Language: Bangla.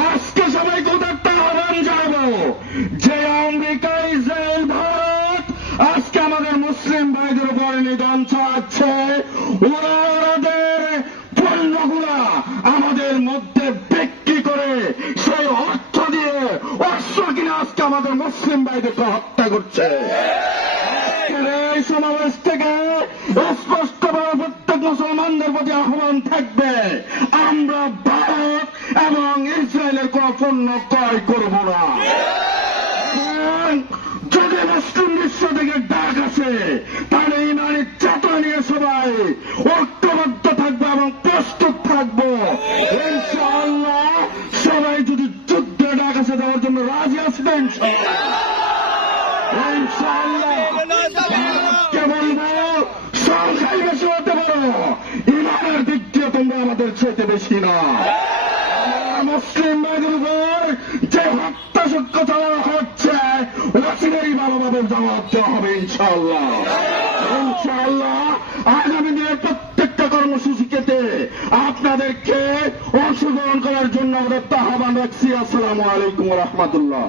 আজকে সবাইকে উদারতা আহ্বান জানাব যে আমেরিকা, ইসরায়েল, ভারত আজকে আমাদের মুসলিম ভাইদের উপর নিধন চাচ্ছে। ওরা পণ্যগুলা আমাদের মধ্যে বিক্রি করে সেই অর্থ দিয়ে অস্ত্র কিনে আজকে আমাদের মুসলিম ভাইদেরকে হত্যা করছে। এই সমাবেশ থেকে পণ্য ক্রয় করব না। যদি মুসলিম বিশ্ব থেকে ডাক আছে তাহলে ইমানের চেতনা নিয়ে সবাই ঐক্যবদ্ধ থাকব এবং প্রস্তুত থাকব। ইনশাআল্লাহ সবাই যদি যুদ্ধে ডাক আছে দেওয়ার জন্য রাজি আসবে পারো। ইমানের দিক দিয়ে তোমরা আমাদের চেতে বেশি না। মুসলিম ভাইদের উপর যে হত্যাযজ্ঞ চালানো হচ্ছে ওয়াসিনেরই ভালোভাবে জবাব দেওয়া হবে ইনশাআল্লাহ। ইনশাআল্লাহ আগামী দিনে প্রত্যেকটা কর্মসূচিতে আপনাদেরকে অংশগ্রহণ করার জন্য আমাদের আহ্বান রাখছি। আসসালামু আলাইকুম রহমতুল্লাহ।